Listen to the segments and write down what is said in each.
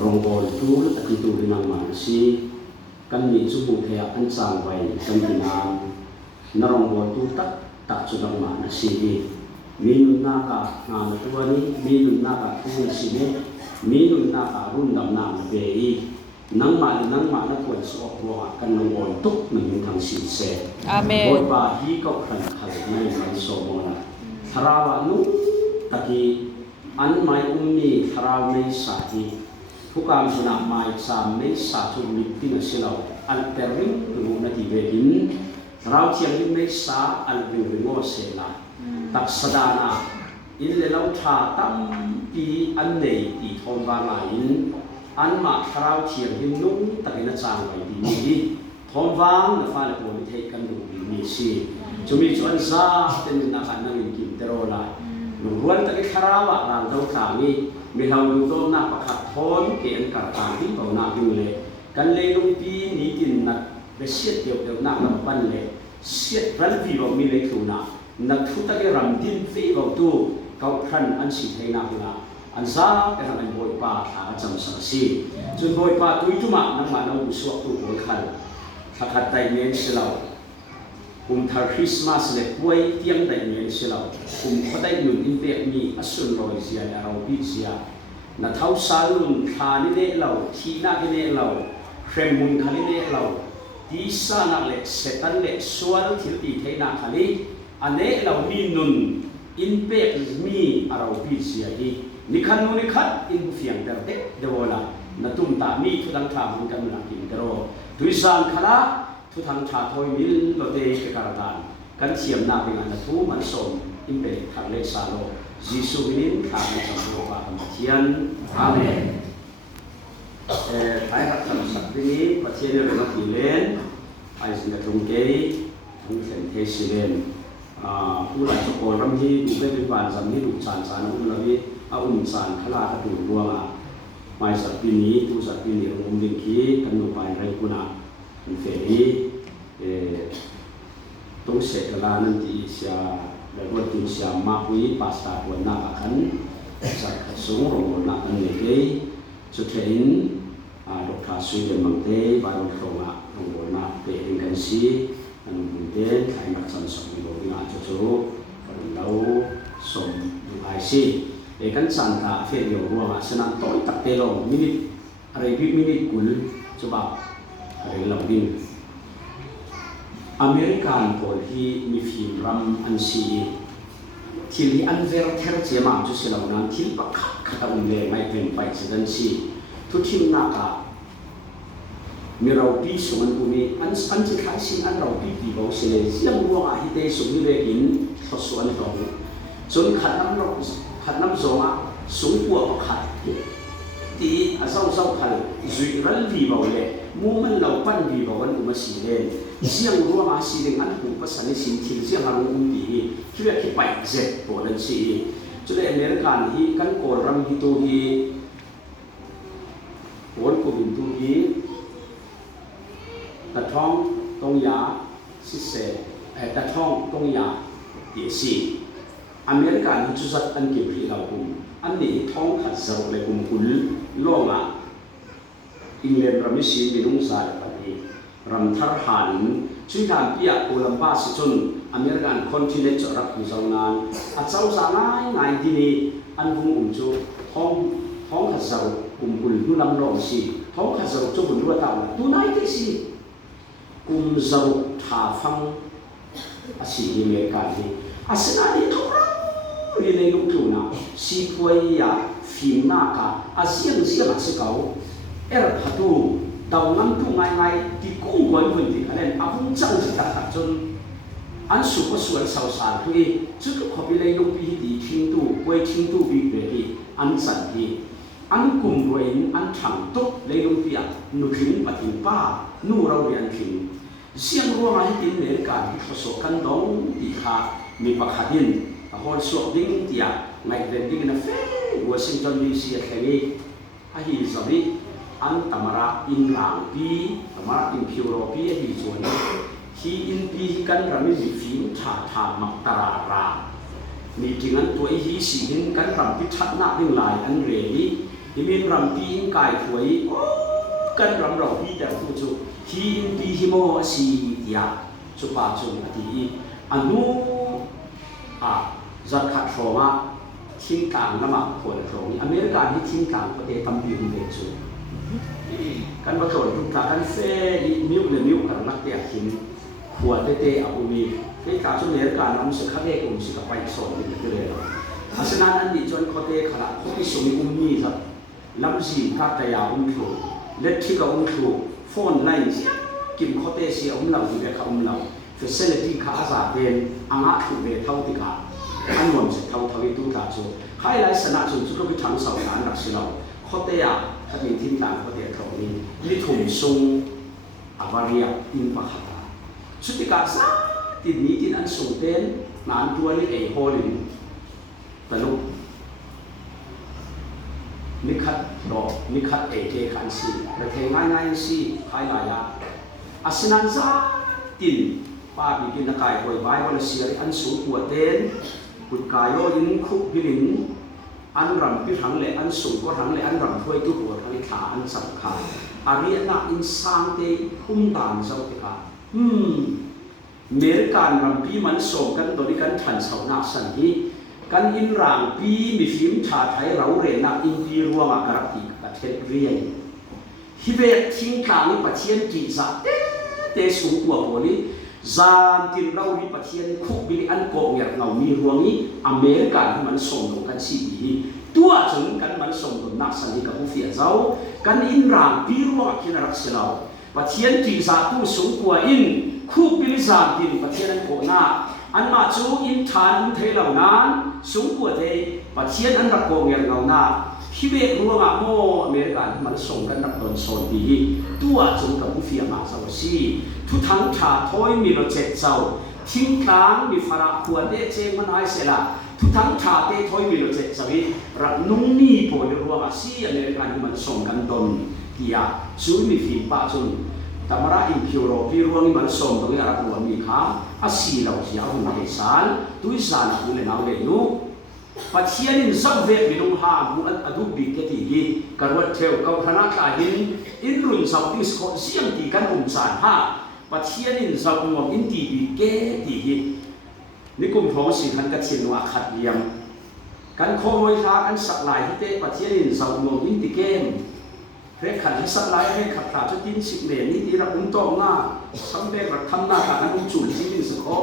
รองบอลทูลอธิตูรินังมาสีกันมีสุบุเทียอันจางไว้กันกินามนรองบอลทูตักจุดมาณสีมีนุนนากางานตัวนี้มีนุนนากาทุ่งสีมีนุนนาการุ่นดำน้ำเบย์นังมานักวนสอบวัวกันนองบอลตุกหนึ่งทางสีเสดอาเมนบทบาทที่ก็ขันขันในการสอบวัวทราวนุตะกี้อันไม่มีทราวในสาธิผู้การสนามไม้สามในสาธุมิตรที่นั่นเสียเราอันเตอร์ริงรู้นาทีเวกินเราเชียงในสาอันริงริงโอเสลาตักสดานาอินเลเราชาตั้มปีอันเนยตีทองบางอินอันมาเราเชียงหินนุ่งตะกินจางไว้ดีนี้ทองบางนฟ้าเลโกนิเทกันดูมีสีจุมีจวนซาเป็นนักการนั่งกินเตโรไลลุงรวนตะกิคาราวะรางเราสามีมีเราดูโดนนักประคับทอนเกี่ยนกับการที่เขาหน้าพิงเลยกันเลยลุงปีนี้กินนักเบสเชียดเดียวหน้าเราปั้นเลยเชียดรันฟีบอกมีเลยคือนักทุตะกิรำดินฟีบอกตู้เขาขันอันสิให้นักนะอันซาเป็นทางบอยป้าหาจำสังสีจนบอยป้าตุยจุมานังมาเราอุศวตุบอยขันถ้าขัดใจเมียนเสียเราทาร์คริสต์มาสเล็กไว้เตียงใจเมียนเสียเราเขาได้หนุนอินเดียมีอัศรอยเสียเราพิเศษนัทเท้าซาลุนทานิเนเราทีนานิเนเราเครมุนทานิเนเราดีสานักเล็กเซตันเล็กสวรรค์ที่ตีเทนาคันนี้อันนี้เรามีนุนอินเปกมีเราพิเศษที่นิคันนุนิคันอินบุฟยังเดอร์เด็กเดวลานัตุมตามีทุดังทามุนกันนักอินเดโรดุยซานขลาทุทางชาทอยมิลโลเดชเการันกันเสียมนาเป็นงานทุมันสมอินเปกทางเลสาโลยิสุวินินทางในสังคมว่าธรรมเทียนอาเมนท้ายรัฐธรรมสัตย์นี้ประเทศเราเป็นกิเลนไอซินตรงเกย์ทั้งเซนเทสิเลนผู้หลายสกุลรำที่ดูได้เป็นวันสำนี้ดูสารสารอุลวิอาอุนสารขลาดดูดวงไม้สัตย์ปีนี้ทุสัตย์ปีนี้องค์ดินขีกันนุไปไรกุณาเฟรีต้องเสกลานันติเสียและวัตถุเสียมาคุยภาษาวันนักขันสักสูงรงนักอันเล็กสุดท้ายดอกทาสุยมังเตบารุโครงะรงนักเป็นกันสีอันบุญเดนใครมาสันสมิโลวินาจุจุกันเราสมดูไอซีกันสันตาเฟรโยวัวมาสนันต่อยตักเตลงมินิอะไรบิมินิกุลฉบับอะไรเหล่านี้อเมริกันพอที่มีฟิล์มรัมอันซีที่ลีอันเวอร์เทอร์เจมาจุดเสียเหล่านั้นที่ปักขัดอุ่นเลยไม่เป็นไปเช่นซีทุกทีมนักมีเราปีสมันกูมีอันจะขายสิ่งอันเราปีปีบอกเสียเลยยังวัวฮิตเตสุนิเวกินทศวรรษตรงจนขัดน้ำเราขัดน้ำโซมาสูงกว่าขัดที่อาเศร้าขัดจุดรันวีบอกเลยมูมันเราปั้นวีบอกวันอุมาสีเลนเสียงรัวมาสีเลนอันหูภาษาในสิ่งที่เสียงอารมณ์อุ่นดีที่เรียกที่ไปเจ็บปวดนั่นสิจุดอเมริกันที่กันโกรำที่ตัวที่วันกูบินตัวที่ตะท้องตรงยาสิเสตะท้องตรงยาเดียสีอเมริกันที่จุดสัตอันเก็บที่เราคุมอันนี้ท้องขัดเสาเลยคุมคุณล่องอ่ะอิงเลนรำมิสีมีนุ่งสายปฏิรำทารหานช่วยการเปียโอลัมบาสิจนอเมริกันคอนติเนนต์จะรับผู้เจ้างานอาเจ้าสาวง่ายที่นี่อันพุ่งจูท้องขัดเสาคุมคุณนุ่งลำลองสีท้องขัดเสาจูบุญรัวตาตัวไหนที่สิคุมเสาท่าฟังอาศัยอเมริกันที่อาศัยนั่นที่เขาเรียนในลูกทุ่งนะสิพวยยาฟิล์มนักอาเซียนอาศัยเขาพัดดาวน้ำทุ่งง่ายที่กุ้งวันวันที่คะแนนอาวุธจังจะตัดจนอันสุขสวยสาวสาวที่จุดขบิเลยลงปีที่ทิ้งตู้ไว้ทิ้งตู้ปีเบรีอันสันที่อันกุมรวยอันถังตุกเลยลงปีนุขินปฏิป้านูเราเรียนขินเสียงรัวมาให้กินเหมือนกันที่ประสบกันน้องที่ขามีปากขัดินหอนสวดดิ้งที่ไม่เดินดิ้งนะเฟ้วอชิงตันดีซีแค่นี้อาฮิซาบิอันตามราอินหลังปีตามราอินพิวโรปีที่ส่วนที่อินปีกันเราไม่มีฟิล์มถ่ามักตรารามีจริงอันตัวที่สิ่งกันรำพิทักษ์หน้าเป็นลายอันเรลี่ที่ มินรำปีนกายถวยกันรำเราพี่แต่ผู้จุทีอินปีฮิโมสียาสุภาพจุนอดีอนุจัดขัดโรมาทิ้งกลางน้ำมันผลโรงอเมริกาที่ทิ้งกลางประเทศทำดีเป็นเด็กจุกันประสบทุกการกันเซ่มิ้วเดือมิ้วกันนักเตะทิ้งหัวเตะเอามีที่การช่วยอเมริกาน้ำสึกขัดเอกสึกไปสอนนี่ก็เลยอาสนะนั้นดิจนเขาเตะขนาดเขาที่ส่งมีครับลำซีข้าแต่ยาถูกเล็ดที่กับถูกโฟนไลน์กิมเขาเตะเสียเราอยู่แบบเขาเราfacility ข้าอาสาเป็นอ่างถูกเบเท่าที่ขาอันนนจะเท่าที่ตู้ตาจูใครไล่สนะจูก็ไปทำสาวงานหลักสิเราเขาเตะถ้ามีทีมต่างเขาเตะเขานี้ลิถุมซุงอาวารียอินปะขัดชุดที่การสักติดนี้ติดอันส่งเต้นงานตัวนี้โฮลินตลุกมิคัดดอกมิคัดเจขันซีแต่เทง่ายซีใครหลายอาสนันซาตินป้าบิกินนักไก่หอยใบวันเสียอันสูงหัวเต้นกุดกายโยยินคุกบิลินอันรำพิถังเลยอันสูงก็ถังเลยอันรำถ้วยตุหัวทั้งขาอันสำคัญอารีนักอินสานเตพุ่มด่านเจ้าติกาเมริกันรำพิมันส่งกันตัวนี้กันทันสาวนาสันทีกันอินร่างปีมีฟิล์มชาไทยเราเรียนนักอินพีรัวมากระติกระเทศเรียนฮิเวตทิ้งกลางนี้ปัจเจียนจีซ่าเตสูงกว่าหัวนี้จานที่เรามีปัจเจียนคุกบิลิอันโกงอย่างเรามีรวงนี้อเมริกันที่มันส่งลงกันชีดีตัวถึงกันมันส่งลงนักสันติกับผู้เฟียเจ้ากันอินร่างปีรัวที่นักเสลาปัจเจียนจีซ่าผู้สูงกว่าอินคุกบิลิจานที่ปัจเจียนโกงนาอันมาจูอินทานเทเหล่านั้นสูงกว่าเทปัจเจียนอันรักโกงอย่างเราหน้าที่เวกรัวมาโมอเมริกันมันส่งกันนักโดนโซนดีตัวจงกับผู้เฟียมาสาวซีทุกทั้งชาทอยมีรถเจ็ดเจ้าทิ้งทางมีฟาราควรเดเจมันหายเสียละทุกทั้งชาเตทอยมีรถเจ็ดเจ้ารักนุ่งนี่โผล่รัวมาซีอเมริกันมันส่งกันโดนที่ยาซูมีฟีป้าจุนแต่มาราอินคิวโรปีรัวนี่มันส่งตรงนี้รักรัวมีข้าอาศีเราเสียหุ่นเฮสันตุยสานหุ่นเลนเอาเลยนู้ปัจเจียนินสักเวกมีนุ่งห่างมุอันอดุบิกที่ยีการวัดเทวเขาธนาคารหินอินรุ่นสาวที่สกอเสียงที่กันสารห้าปัจเจียนินสาวงวงอินที่บิกที่ยีนี่กลุ่มของสิ่งนั้นก็เชียนว่าขัดเยี่ยมกันโคมวยท้ากันสักหลายที่เตะปัจเจียนินสาวงวงอินที่เกมเรียกขัดสักหลายเรียกขัดขาดจะกินสิบเมตรนี่ที่เราอุ้มโตหน้าสัมเด็จรักทำหน้าการนั้นอุ้มจุ่มที่ดินสกอ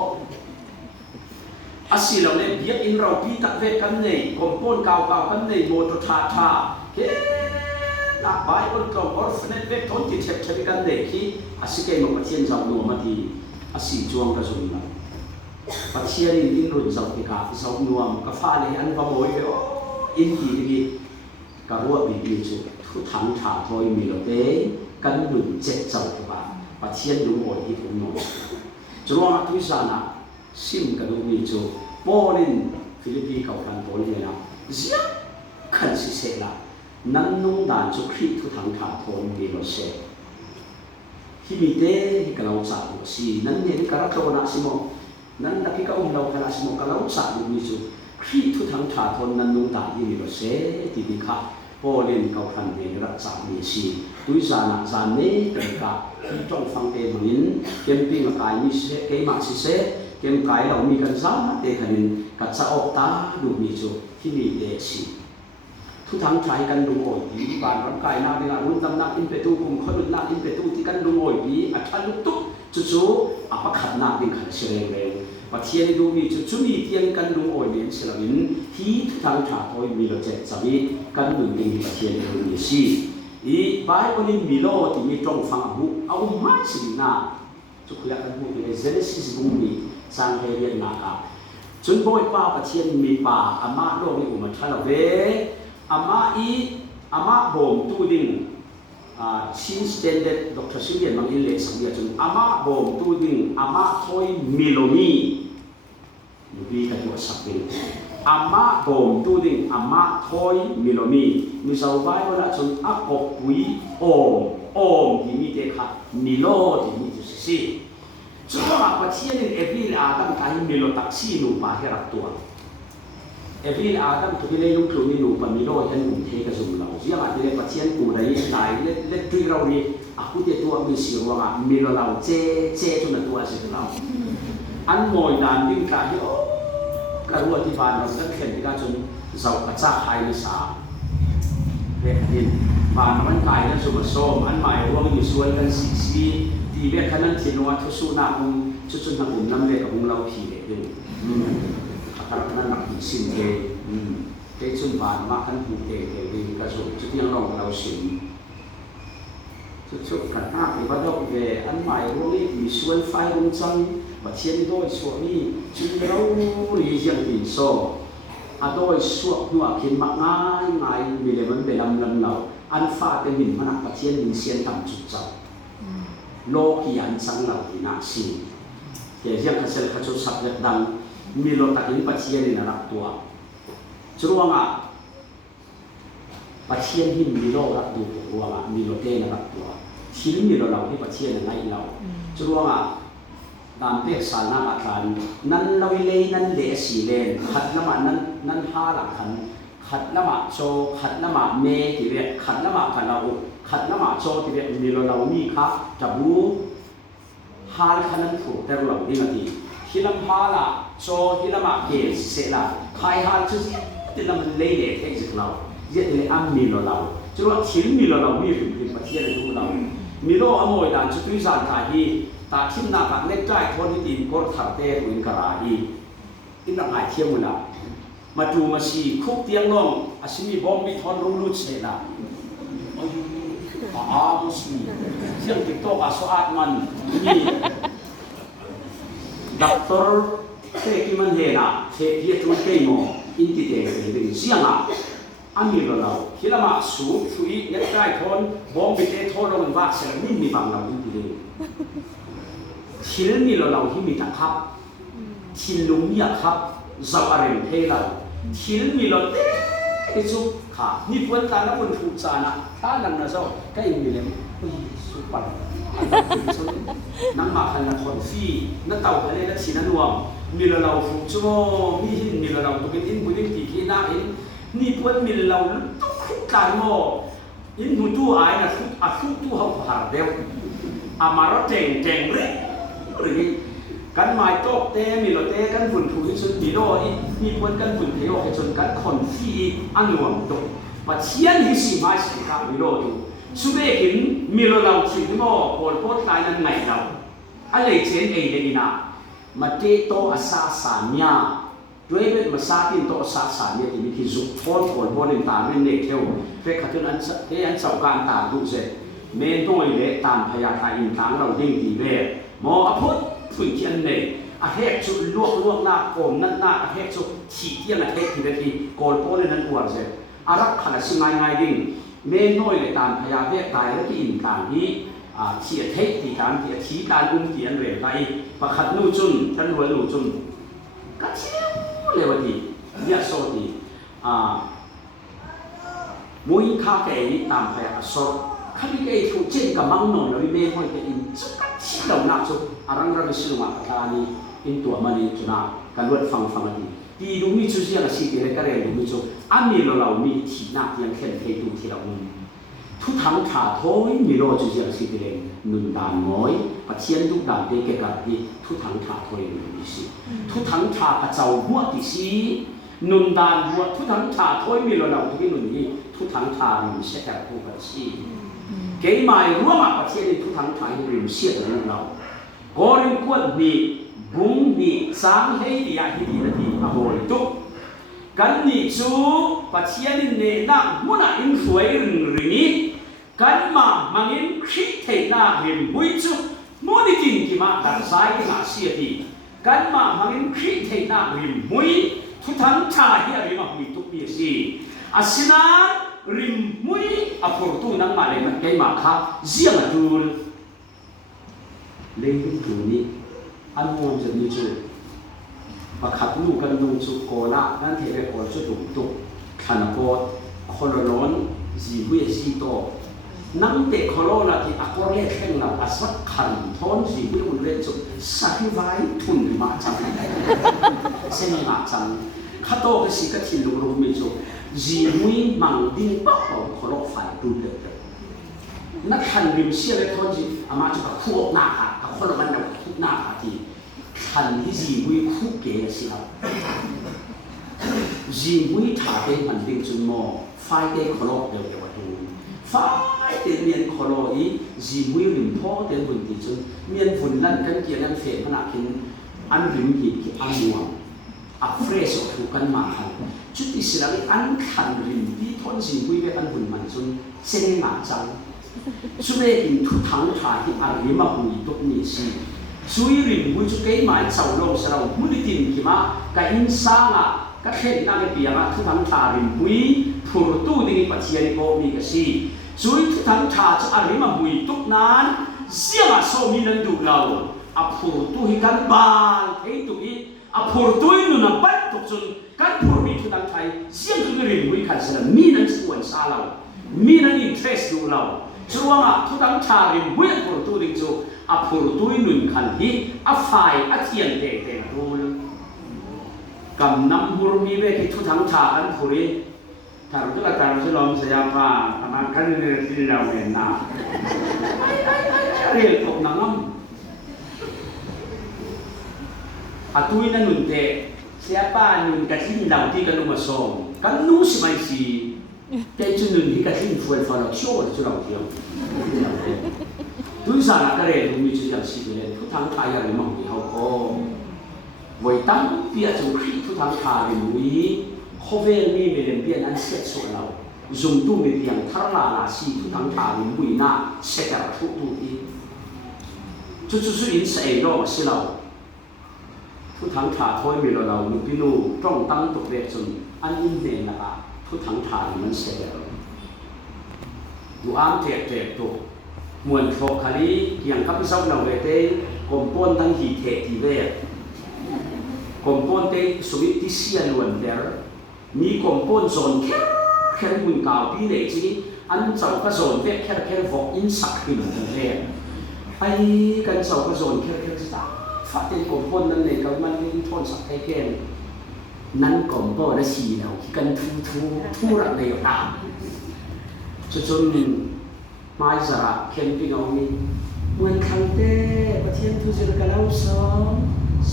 อาศัยเราเนี่ยเบียดอินเราปีตัดเวทกันเนี่ยกองป้นเก่าๆกันเนี่ยโมตทาเฮ้นักใบบนกล่องออร์ฟเนตเวททนจิตเฉยๆกันเนี่ยที่อาศัยเกมมาเชียนเราหนัวมาทีอาศัยจวงกระสุนเราปัจเจียนอินรุ่นเราที่กาที่เราหนัวกาฟ้าเนี่ยอันว่าโวยอินที่นี่การว่าบีบีจุดทุกทั้งชาทอยมีเราเต้กันหนุนเจ็ดเจ้าที่บ้านปัจเจียนดูโอยที่ผมหนัวจวงทุกสานะซิมกันดูมีจูโปลินฟิลิปปีเขาพันโปลินนะเสียขันสิเสละนั่นนุ่งด่านจูคริทุกทางขาทนมีรสเสที่มีเต้ที่กระเราสัตว์สีนั่นเนี่ยที่กระเราโตนะสิโมนั่นนักที่เขาอุ้มเราขณะสิโมกระเราสัตว์มีจูคริทุกทางขาทนนั่นนุ่งด่านที่มีรสเสที่มีขาโปลินเขาพันมีรักษามีสีดุยซานะซาเน่เด็กะที่จ้องฟังเตมินเกมปีมากายมีเสเกมาสิเสเกมกายเรามีกันซ้ำเตะขันกัดสะออกตาดูมีจูที่มีเดชีทุกทั้งใช้กันดูโอยดีบานร่างกายน่าเป็นรุ่นตำหนักอินเปตูคุมขดุนนักอินเปตูที่กันดูโอยดีอัดทันลุกตุ๊กจู่ๆอาปะขัดนักดิ่งขัดเชงเร็วปัจเจียนดูมีจู่ๆมีเตียงกันดูโอยเลี้ยงเสลวินที่ทุกทั้งชาโอยมีโลเจตสวิกันดูดิ่งปัจเจียนดูมีชีอีบายวันนี้มีโลที่มีตรงฟังบุเอาไม่สินะจุกเล็กกันบุในเจเนซิสบุมีสร้างเรียนนาจนบ่อยป้าประเทียนมีป่าอามาโลกนี้อุมาทะเลเวอามาบ่มตู้ดิ่งชินสเตนเด็ดดร.ซิเลียนบางอินเลสเดียจนอามาบ่มตู้ดิ่งอามาทอยมิโลมีอยู่ดีกันอยู่สักเดือนอามาบ่มตู้ดิ่งอามาทอยมิโลมีมีสาวใบว่าละจนอักปปุยโอมที่มีเด็กค่ะมิโลที่มีจุดสี่สุดท้ายปัจจัยนี้เอวิลอาดัมการมิโลตักซีนูปาเฮรักตัวเอวิลอาดัมทุกที่ได้ลุกขึ้นนูปามิโลยันมุนเทกสุนเราเสียงอะไร ชียนกูได้หลายเล็กที่เรานี่aku dia tua misi ruang milo lau ce tu na tua se lau an moi dan ding ka hi o ka ruwa ti ban ro kan khen ti ka chun zau ka cha hai ni sa ve din ban man kai na su ma so an mai ruang ni suan kan si ti ve kanan ti no thu su na chu chun na nam le ka lau phi le din ka nan nak sin ke ke chun ban ma kan pu ke din ka so chu tiang long lau sinชุดขันห้าไปวัดดอกเวอันใหม่รู้นี่มีส่วนไฟรงจังบัดเชียนโดยส่วนนี้ชุดเราหรือยังปีโซโดยส่วนหัวขินมักง่ายมีเลยมันเป็นลำเราอันฟ้าเป็นหินมันบัดเชียนหินเชียนทำจุดจับโลกีอันสังเราที่น่าสิเกี่ยยังขัดเซลขัดจุดสับเล็ดดังมีโลตักหินบัดเชียนนี่รักตัวช่วงปัจเจียนที่มีโลรักดูตัวมีโลเต้นรักตัวชิ้นมีโลเราที่ปัจเจียนไหนเราจะรู้ว่าตามเพศสารนาอาการนั้นเราเลยนั้นเดสีเลนขัดน้ำมันนั้นห้าหลักขัดน้ำมันโชขัดน้ำมันเมที่เรียกขัดน้ำมันกันเราขัดน้ำมันโชที่เรียกมีโลเรามีครับจับรู้ห้าขันนั้นถูกแต่เราดีมาทีที่ลำห้าละโชที่ลำมันเกศเสละใครห้าชุดที่ลำมันเลยเด็กให้จากเราเยอะเลยอันมีเราจะว่าชิ้นมีเรามีเป็นประเทศรู้เรามีโลอโมยดันชุดวิสานขาฮีตาชิ้นหน้าปักเล็กใจคนที่ดินก็ถัดเตะหุ่นกระไรอินนักหายเที่ยวมันละมาดูมาชีคุกเตียงน้องอาชิมีบอมมีทอนรุ่นเสนามุสลิมเที่ยงติดโต๊ะอาสวาดมันนี่ดักตอร์เทกิมันเฮน่ะเทกิตุนเกยโมอินติเตะเป็นเสียงอันนี้เราที่เรามาสูบช่วยยัดใกล้ทนบอมไปเตะทนเราเป็นว่าเสร็จนี่มีบางเราที่ดีชิ้นนี้เราที่มีตะครับชิ้นลุงเนี่ยครับจะอะไรเท่เราชิ้นนี้เราเตะที่สุดค่ะนี่พวนตาแล้วมันถูกจานะถ้านั่งนะเจ้าก็ยังมีเลยสุปันนั่งมาคันละคนฟี่นั่งเต่าทะเลและชิ้นนั้นรวมมีเราฟูชั่วมีหินมีเราตัวเป็นอินบุญอินตีขี้หน้าอินนี่พวนมีเราต้องคุกการโมอินหูตู้ไอ้นะคุกตู้เขาผ่าเดียวอามาเราเจ๋งเร่หรือกันหมายโต๊ะเต้มีเราเต้กันฝุ่นถูที่สุดมีโลนี่พวนกันฝุ่นเทโอให้จนกันคนที่อันหลวงตกว่าเชียนที่สี่ไม้สิครับมีโลอยู่สุดเองมีเราชิมที่โม่โผล่โพดตายนั้นไงเราอะไรเช่นเองเลยนะมาเจโตอาซาสาญาด้วยเป็นมาซาตินโตอาซาสาญาที่มีที่จุดโพดโพดในตาไม่เน็ตเที่ยวเพื่อขัดนั้นที่อันสาวการตาดูเสร็จเมนต้องเลยตามพยาคาอินทางเราดิ้งดีเวหมออภุตฝุ่นเทียนเนี่ยอาเฮกจุดลวกหน้าโกนนั่นหน้าอาเฮกจุดฉีดเทียนอาเฮกทีเดียวทีโกนโพดนั้นอวดเสร็จอารักขณะสิ่งง่ายดิ้งเมนน้อยเลยตามพยาเวทตายแล้วที่อินทางนี้เสียเทคที่การเสียชี้การเตียนเวทไปประคัดนู่จุนกันรวยนู่จุนก็เชี่ยวเลยวันที่ยาโซดีมุ้ยข้าแก่ตามพยาโซข้าไม่ได้ถูกเช่นกับมังนนเราไม่ค่อยจะอินสุดที่เราหนักสุดอารังเราไม่ซื้อมาทานีอินตัวมันอินจุนาการวัดฟังดีที่ดูมีจุดที่เราสิ่งที่เราเรียนดูมีจุดอันนี้เรามีที่นักยังเขียนให้ดูที่เราทุกทั้งขาโถยมีโลจุดที่เราสิ่งที่เราหนึ่งด่านน้อยปัจเจียนทุกด่านเป็นเกี่ยวกับที่ทุกทั้งขาโถยมีสิทุกทั้งขาพระเจ้าหัวที่สีหนึ่งด่านหัวทุกทั้งขาโถยมีเราที่หนึ่งนี้ทุกทั้งขามีเสียแต่ผู้ปัจเจียนเกี่ยหมายรู้ว่าประเทศนี้ทุกทางทางริมเสียของเราก็ริมควรมีบุ้งมีสร้างให้ดีอย่างที่ดีและดีมาโหยตุกกันนี่จูประเทศนี้เนี่ยนักมุนาอินสวยริงกันมามังอินคิดเห็นหน้าเห็นบุยจูมุนิจินที่มาดันสายที่มาเสียดีกันมามังอินคิดเห็นหน้าเห็นบุยทุกทางชาที่อะไรมาบุยตุกมีสิอาศินาริมมุยอภุตุนังมาเลยมันเกี่ยมาค่ะเสียงดูเลี้ยงตัวนี้อันมองจะมีจุดประคับลูกกันดูจุดโกละนั่นเทเลโกจุดตุกขณะโกโคโลนอนจีบุยจีโตนั่งเตะโคโลนาที่อักวเล่แข่งเราอัศวขันทอนจีบุยอุ่นเล่นจุดสักไว้ทุนมาจังเส้นมาจังข้าโตก็สิกระถิ่นลูกมีจุดจีมุยมังดิ้งปักต่อโคโลไฟเต ดูเด็ดนักขันริมเสียเลยทนสิอามาจะกับคู่หน้าค่ะกับคนละมันกับคู่หน้าค่ะที่ขันที่จีบุยคู่เกลสิครับจีบุยถ่าเป็นมันดึงจนมอไฟเตะคลอกเดียวว่าดูไฟเตะเมียนคลออีจีบุยริมพ่อเตะบุญที่จนเมียนฝุ่นนั่นกันเกียร์นั่นเฟรขนาดกินอันริมหินที่อันมัวอัฟเฟรชถูกกันมาจุดที่สิ่งอันขันริมที่ทนจีบุยเป็นอันหุ่นมันจนเส้นหนาจังสุดท้ายกินทุกทางถ่ายที่อาริมาหุยตกมีสิสุยริมบุญจุกเกยหมายเจ้าโลกสระมุดิติมขีมากับอินซาละกับเห็นนั่งเปียมาทุกทางถ่ายริมบุยผูรตู้ดิ่งปัจเจียนโกมีกสิสุยทุกทางถ่ายจะอาริมาหุยตกนั้นเสียมาโซมีนันดูเราอาผูรตู้ให้กันบานเฮ้ยตุกีอาผูรตู้นุนับปัดตกจนกันผูรมีทุกทางถ่ายเสียงตุกีริมบุยขันสระมีนันส่วนซาเรามีนันอินเทรสดูเราชัวร์ทุกทั้งชาริมเวทผูรตู้ดิ่งจูอาผูรตู้นุนขันที่อาไฟอาเทียนเตะเตะรู้กำน้ำบุรุมีเวททุกทั้งชาอันผูรีถ้าเราจะการจะลองเสียผ้าทำงานกันในที่เราเห็นนะเรียกตกน้ำอาตุยนั่นนุนเตะเสียป้านุนกัดทิ้งดาวที่กันลงมาส่งกันนู้สิไม่สิแต่จุดนึงที่กัดทิ้งฝุ่นฟ้าเราโชว์จุดเราเที่ยวทุกสารกระเรียนมีจุดอย่างสิ่งเดียวทุกทั้งทายาริมังมีเขาก็ไว้ตั้งเปียจุครีทุกทั้งทาริมุยเขาเวรมีเมลเบียนอันเสียส่วนเราจุ่มตู้มีเพียงทาราลาสีทุกทั้งทาริมุยน่าเสียแต่ทุกทุกทีจุดอินเสียรอสิเราทุกทั้งทาท้อยมีเราลุกิลูจ้องตั้งตัวเด็กจนอันอินเดียนละทุกทั้งทาริมันเสียเราดูอ้ามเจ็บตัวมวนโฟกัลีอย่างกับพิซซ่าเราเวทีกลมป้นทั้งหีเททีเวทกลมป้นเตสวิตที่เสียล้วนเดอร์มีกลมป้นโซนแค่มุนกาวปีเล็กจีอันเจ้าก็โซนเวทแค่ฟอกอินสักขึ้นทันทีไอ้กันเจ้าก็โซนแค่จะตาฟัดเป็นกลมป้นนั่นเองกับมันมีทนสักแค่นั้นกลมป้นได้สีเรากันทูรักในตาจนไม่สระเข้มปีนองนี้เหมือนครั้งเต้ประเทศทุจริตกันแล้ว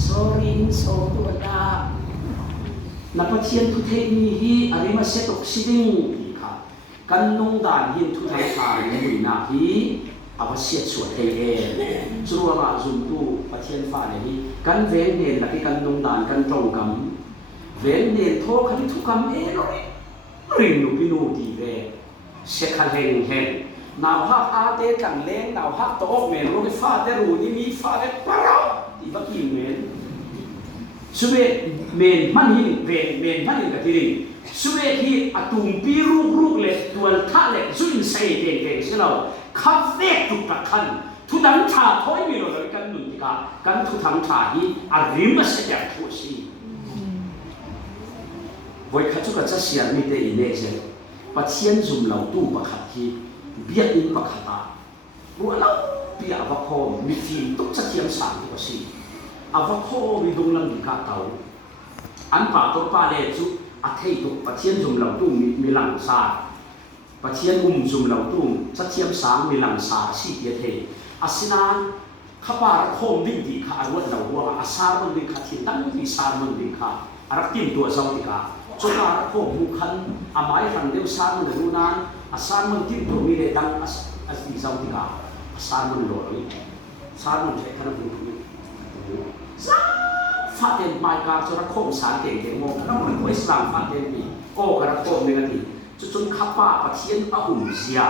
sorry สองตัวตานับประเทศทุเทศนี้ฮีอะไรมาเสตกสิ่งที่ค่ะกันนุ่งด่านยินทุทางทางมุยนาฮีอาวัเสียสวดเทเอชัวร์มาจุนตูประเทศฟ้าเนี่ยกันเว้นเดินแต่กันนุ่งด่านกันตรงกันเว้นเดินโทษกันทุกคำเลยริมนุปินูดีเวเสกขันแห่งนาวฮักอาเตตังเลงนาวฮักโตอกเมนรู้ฟ้าเตรูนี่มีฟ้าเตปะเราอีบักยิเมนสุเบเมนมันหินเมนมันหินกับที่นี่สุเบที่อาตุมปีรูกเล็กตัวท่าเล็กสุนเซเด็กเสียเราคาเฟ่ทุกประคันทุดังชาท้อยมีเราเลยกันหนุนที่กันทุดังชาที่อาริมเสียทุสีไว้ข้าจุกจะเสียมีแต่อินเดียปัจเจียนจุ่มเราตู้ประคัดที่เบียดอินประคัตารัวเราเปียอวคอมีทีมตุกจะเทียมสั่งที่ก็สิอวคอมีดงลังดีกาเตาอันป่าตัวป่าเล็จุอาเทตุปัจเจียนจุ่มเราตู้มีหลังซาปัจเจียนจุ่มเราตู้จะเทียมสั่งมีหลังซาสิเดียเทอาศินานข้าป่าโคมดิ่งดีข้าอวดเราว่าอาซามันดิ่งข้าที่ตั้งที่ซามันดิ่งข้าอารักติมตัวเจ้าดีกาจนอารักโคมบุคันอาไม้ฟันเดียวซามันรู้นานอาสารมันที่ตัวมีเลยดังอาศัยเจ้าที่กาอาสารมันหล่อเลยสารมันใช้ขนาดนี้สารฟาเต็นไม้กาจระโคมสารเก่งๆมองแล้วมันก็อิสลามฟาเต็นนี่โอ้กระโคมในกันทีจนขับป้าปัจเจียนอาหุ่นเสีย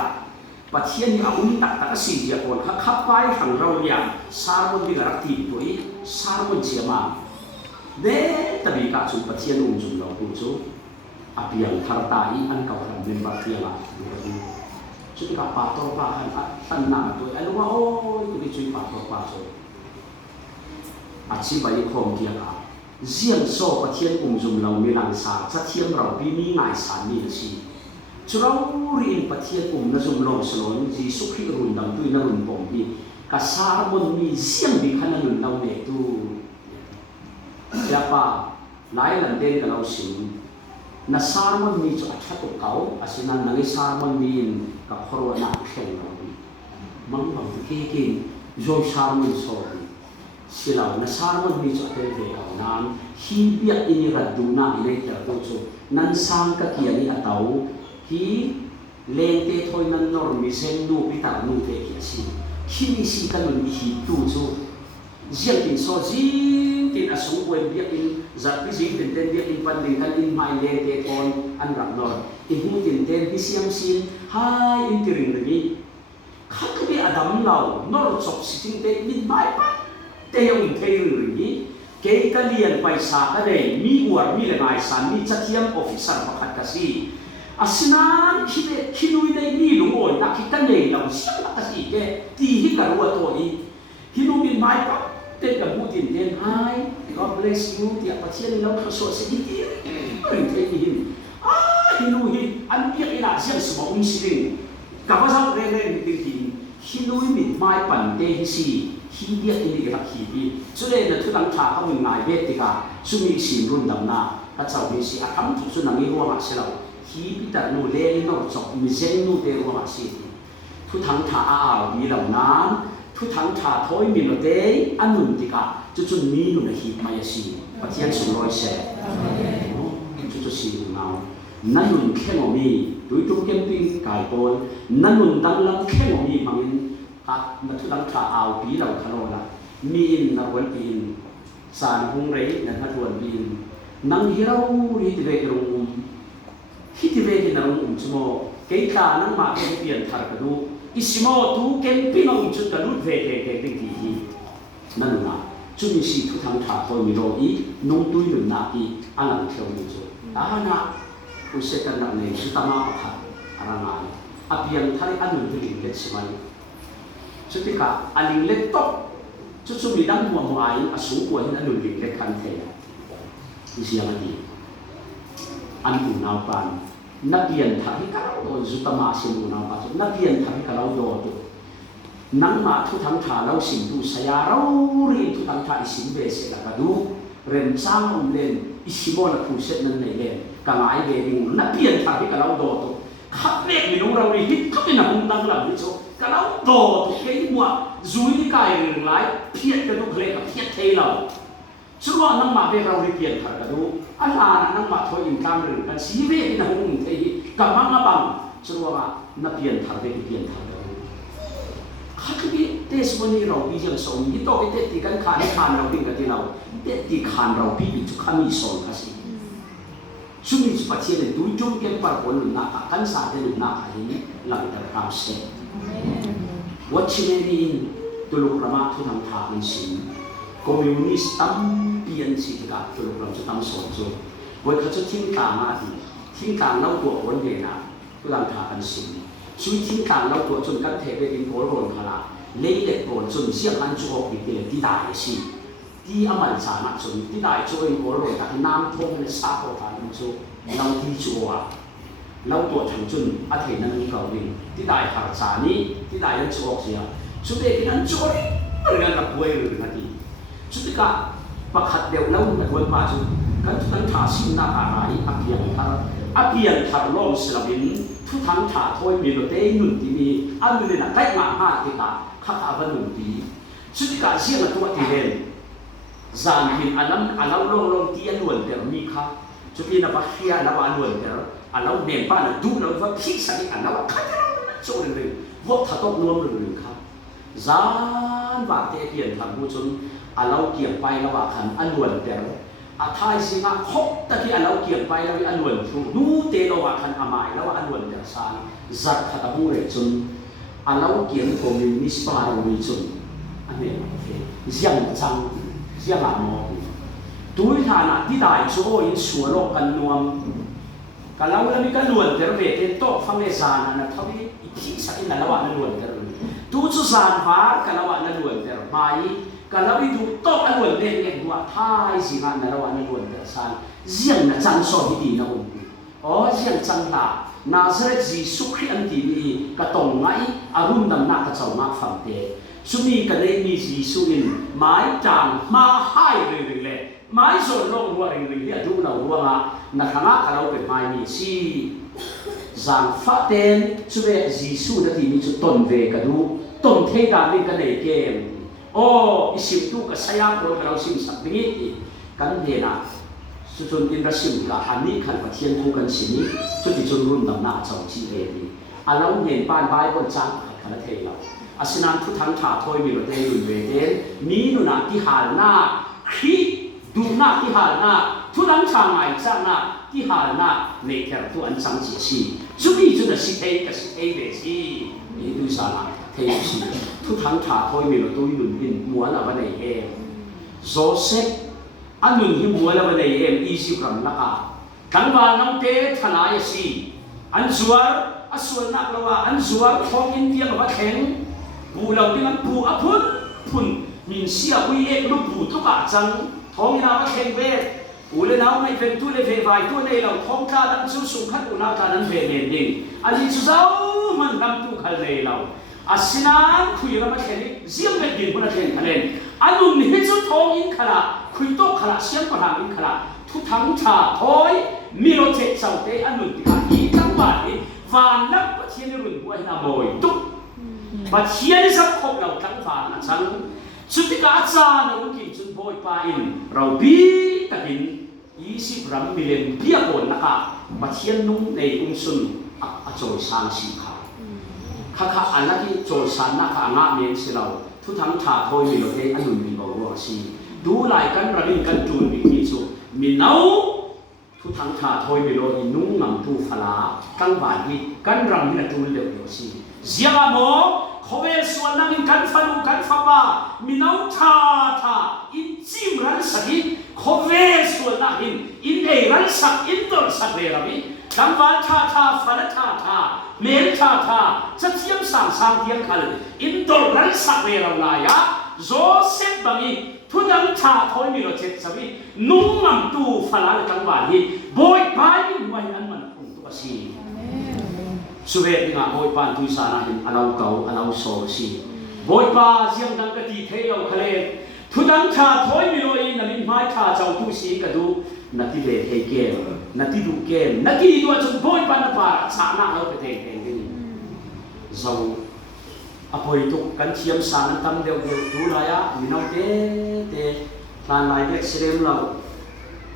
ปัจเจียนอาหุ่นตักก็สี่เสียคนขับไปฝั่งเราอย่างสารมันมีกระตีตัวอีสารมันเสียมาเด็ดแต่มีการจุดปัจเจียนจุดเราดูจุดอาเปียงทาร์ตาอีอันเก่าทำเป็นบาเทียละชุดกับปาตัวปาหันตั้งหน้าตัวไอ้ลูกว่าโอ้ยตัวนี้ช่วยปาตัวปาโซ่อาชีพใบโคมเทียละเสียงโซ่ประเทียนจุ่มเราไม่หลังสาจะเทียมเราปีนี้ง่ายสารนี่สิชุดเราเรียนประเทียนนั่งจุ่มลงสลอนจีสุขีรุ่นดังด้วยนั่งรุ่นปมนี่กษาบนมีเสียงดีขนาดรุ่นเราเด็กตัวเจ้าป่าหลายหลังเด่นกับเราสิง na sarmon mi chu athatuk kau asinan nangi sarmon min ka khoro na khen no bi mang bang ke kin jo sarmon so silaw na sarmon mi chu atel ve kau nan hi bia ini raduna ile ta ko chu nan sang ka ki ani atau hi lente thoi nan nor mi sen nu pi ta nu ve ki si hi si kan mi hi tu chu ziang tin so jing tin asung wen bia in zat pi jing tin ten bia in pan ding kan in mai le te kon an rak nor in hu tin ten bi siam sin hai in tiring ni khat bi adam lau nor chok siting te min mai pa te yong te ring ni ke ka lian pai sa ka dei mi war mi le mai san mi chathiam officer pakhat ka si asinan khide khinui dei mi lu oi na ki kan nei lau siam ka si ke ti hi ka ro to i hinu min mai pa te ka mu tin ten hai God bless you ti apa chen lau ka so se ti ring te ni him hinu hi an bi ina siam so mo siring ka ba sa re re ti ti hinu min mai pan te hi si hi bia ini ka hi bi chu le na thu dang tha ka mun ngai be ti ka chu mi sin run dam na ka chau bi si a kam chu chu nang i ro ma se lau hi bi ta no le no chok mi zen nu te ro ma si thu thang tha a bi lau nan thu thang tha thoi mi no te anun ti ka chu chu mi nu na hi mai si pa tian su loi se chu chu si nau nanun khengo mi tui tu camping kai pol nanun dang lam khengo mi mangin ka na thu dang tha au pi lau khalo la mi in na wen in san hung rei na na tuan bin nang hirau ri ti ve rong hi ti ve ki na rong chumo ke ta nang ma ke pian thar ka du isimo tu camping ong chu ka lut ve ke ding ti hi nan na chu mi si thu thang tha thoi mi ro i nong tui nu na ki alang theu ni chu ta na usekan na ne sutama pakha aranga apiang thari anu ring let simai chutika aling let top chu mi dang mo mo ai asu ko hin anu ring let kan the isiang ati an tu nau pan napian thari ka ro sutama sim nau pa napian thari ka ro do tu nang ma thu thang tha lau sim tu saya ro ri thu thang tha isim be se la ka du ren sang om len isimo na pu set nan nei len ka ngai ve ding na pian tha ki ka lau do to khat le mi lu rau ri hit ka pe na hung dang lam ni cho ka lau do to ke mua zui ni kai ring lai phiet ka du khle ka phiet thei lau chu wa nang ma ve rau ri pian thar ka du ala nang ma thoi in kam ring kan si ve ki na hung thei ka ma ma bang chu wa na pian thar ve ki pian thar khat bi testimony rau bi jang so ni to ke te ti kan khan rau ding ka ti lau te ti khan rau bi chu khami so ka si sumi pachi le du jom ke par pol na ka kan sa de na ka ni lang da kam se what chine ni tuluk rama thu tham tha in sin communist tam pian si ka tuluk ram chu tam so chu wai kha chu thing ta ma ti thing ta lau to won de na tu lang tha kan sin chui thing ta lau to chun kan the be in bol ron khala le le bol chun siam an chu ok ti le ti da si ti amal sa na chun ti dai chu in bol ron ka nam thong le sa ko ta chu lau ti chu wa lau to thang chun a the nan ni ka wi ti dai har sa ni ti dai yan chu ok sia chu be ki nan chu ri ran ka puai ri na ti chu ti ka pakhat deu lau na wan pa chu kan tan tha sin na ka rai a pian thar long slabin thu thang tha thoi mi lo te nun ti ni an ni na kai ma ha ti ka kha ka ba nun ti chu ti ka sia na to ti len zan hin alam long ti an wan ter mi kha chu ti na ba khia na ba wan ter alau nem pa na du na va thi sa ni alau kha chu ri wo tha tok nuam ri kha zan ba te pian thang bu chun alau kiam pai la wa khan an wan ter a thai si ma khop ta ki alau kiam pai la wi an wan thu nu te lo wa khan amai la wa an wan ter san zat kha ta bu re chun alau kiam ko mi mis pa ri chun ane ziang chang ziang a mo tui tha na ti dai chu o in suo lo kan nuam ka lau la mi ka luan ter ve te to phang le san na thawi i thi sa in la wa na luan ter tu chu san fa ka la wa na luan ter mai ka lau i du to a luan le ne wa thai si ma na la wa na luan ter san ziang na chang so hi ti na um o ziang chang ta Nazareth Jesu Christ an ti ni ka tong ngai arun nam na ka chau ma phang te sumi ka nei ni Jesu in mai chang ma hai re le ไม้โซนโลกรัวเองเนี่ยดูเรารัวงะนักหน้าเราเป็นไม้มีสีจางฟ้าเต็นช่วยจีสูนาทีมีจุดต้นเวกดูต้นเทดามิกันในเกมโอ้อิสิมตุกับสยามโปรเราสิมสักนี้กันเดียนะสุดจนอินรัสิมกับอันนี้ขันกับเทียนคู่กันสินี้สุดที่จนรุ่นดำหน้าเจ้าจีเอดีอันเราเห็นป้านใบบนจังขันเทเราอาศินันทุทั้งถาถอยมีรถเตลุนเวเดนมีนุนาที่หาหน้าขี้ดูหน้าที่หาหน้าทุทั้งทางไหนจังหน้าที่หาหน้าในแถวตัวอันสังเกตสิจุดนี้จุดนั้นสิเทกับสิเทเบสินี่ดูสาระเทสิทุทั้งถาถอยมีรถตัวลุนบินมัวละวันไหนเองโจเซฟอันหนึ่งที่มัวละวันไหนเองอีสิบรำนักกันว่าน้องเตะทนายสิอันส่วนส่วนนักละว่าอันส่วนของอินเดียกับแข็งปูเราที่มันปูอพุ่นพุ่นมินเสียวิเอกลูกปูทุกอาจังท้องยาว่าแข็งเวทปูเลยน้าไม่เป็นตัวเลยเฟไฟตัวเลยเราท้องข้าดังสู้สุ่มขัดอุณาการนั้นเวเนดิงอันนี้สุดเจ้ามันทำตัวขัดเลยเราอาศินันคุยกันมาแค่นี้เสียงเป็นดินคนละเช่นคะแนนอันนู้นนี่สุดท้องอินขละคุยโต๊ะขละเสียงประหารอินขละทุกทั้งชาถอยมีรถเจ็ดเสาเตะอันนู้นที่ขาอีจังหวะนี้วานนักประเทศในรุ่นบัวนาโมยตุ๊กบัดเชียร์สักครบเราทั้งฝ่ายนะฉันสุดที่กาจาเรากินจนบ่อยไปเราบีตะกิน20 รำมิลเลนเบียบนนะคะบัดเชียร์นุ่งในสุนโจสานสีขาวข้าอันนั้นที่โจสานนะคะงาเมียนสิเราทุกทั้งถาโอยมีเราเองอันนู้นมีบอกว่าสิดูหลายกันระดิงกันจูนมีสุมีเนาทุกทั้งถาโอยมีเราอีนุ่งงำตูฟลาตั้งบาดีกันรำนี่จูนเดียวสิเสียงโมเขาเป็นส่วนนั่งกันฟังกันฟังว่ามีน้องท่าอินจิมรันสักิเขาเป็นส่วนนั่งอินเอรันสักอินโดนสักเรื่องนี้กันวันท่าฟันท่าเมลท่าจะเทียมสางเทียมกันอินโดรันสักเรื่องอะไรอะโจเซฟบังอีทุกอย่างท่าทอยมีรถเจ็ดสวินุ่งนำตู้ฟันกันวันนี้บอยไปไว้อันมันคงตัวสิสุเวทงาบอยปานตุยสานาหินอลาวเก่าอลาวโซซีบอยปาเสียงดังกะตีเที่ยวทะเลทุดังชาถอยมีโรยนันไม้ชาเจ้าตุสีกระดูนักที่เล่เฮเกลนักที่ดูเกมนักที่ตัวจนบอยปานปาสานาเอาไปเทงนี่เจ้าอภัยตุกันเชียมสานันตั้มเดียวดูไรอะมีน้องเต้ทานลายเด็กเสร็จแล้ว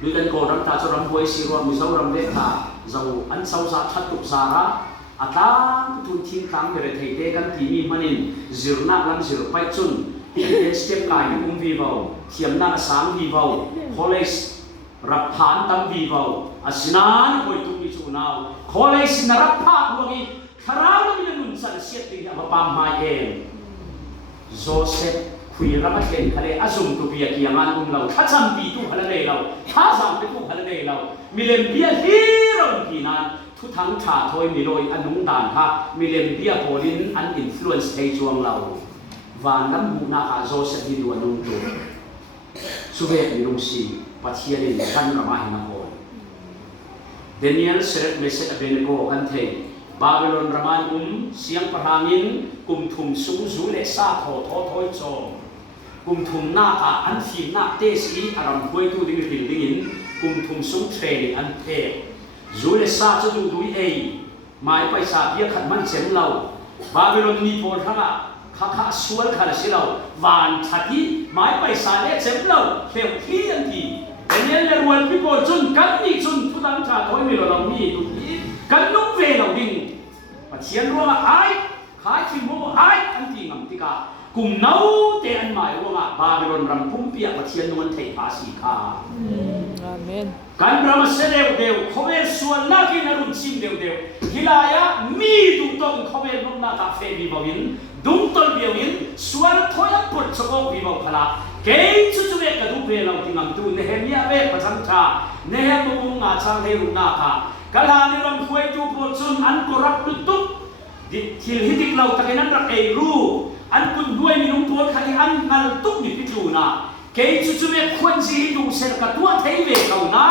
ดูกันก่อนรันตาจะรำบวยสิรวมมีเจ้ารำเด็กท่าเจ้าอันเจ้าสัตชัดตุกสาระอาตาทุนทิ้งตั้งเบรเทเดกันที่มีมันินจิรนักลังจิรไปจุนเอสเต็มกายวีวาวเทียมนักสามวีวาวคอเลสรับผ่านตั้งวีวาวอาศินานคอยตุกิจูนาวคอเลสนรับผ่านวงีคราวนั้นมันสันเสียติมาปามมาเองโจเซฟคุยรับเห็นทะเลอาซุมตุเบียกียงานเราข้าจำปีตุฮัลเลเราข้าจำปีตุฮัลเลเรามีเลมเบียฮีโร่กีนานทุกทั้งชาถอยมีโรยอันนุ่งด่านค่ะมีเลมเบียโพลินอันอินฟลูเอนซ์ในจวงเราวานน้ำมูนาอาโจเซฟที่ดูนุ่งตัวสุเวทมีนุ่งสีปัจเจียนินกันระมาหินาโอนเดนิเอลเซเมเซตเบเนโกกันเทบาบิโลนระมานเสียงประหางินกุมทุมสูงสูเลซาโถโถโถโจกุมทุมนาคาอันฟีนาเตสีอารมณ์คุยตูดิ้งดิ้งกุมทุมสูงเทรนอันเทจูเลซาจะดูดุยเอหมายไปสาเบียขัดมันเสียงเราบาบิโลนมีโพลทั้งอ่ะข้าสวนขัดสิเราวานชัดที่หมายไปสาเล่เสียงเราเที่ยวที่อันที่แต่เนี่ยเรื่องวันพิโกจุนกันนี่จุนทุกท่านชาถอยมีเรามีดูนี้กันนุ่งเวเราดิ้งปัจเจียนรัวมาไอ้ขายชิมโมไอ้อันที่งำติกากลุ่มน้าเตอันหมายว่าบาบิโลนรำพุ่มเปียปัจเจียนนวลเทพาสีข้าอาเมนกันพระมาเสด็จเดียวเขาเป็นส่วนนักกินรุ่นชิมเดียวฮิลายะมีดุตงเขาเป็นนุ่มนักกาแฟวิบวินดุงตอลวิบวินส่วนทอยปวดสกปวิบพลาเกย์ชุดเวกกระดูกเวลาที่งำตูเนเฮมียเวกประจังชาเนเฮมุงงาช่างเฮรุนาคากลานิรำคุยจูปวดซุนอันกรับตุกทิลฮิติกเราตะเกนันรักเอรูอันคุณด้วยมีนุ่มปวดขันอันนัลตุกนิพิจูนาเกย์ชุดเวกควรจีดูเสกตัวเทเวเขานา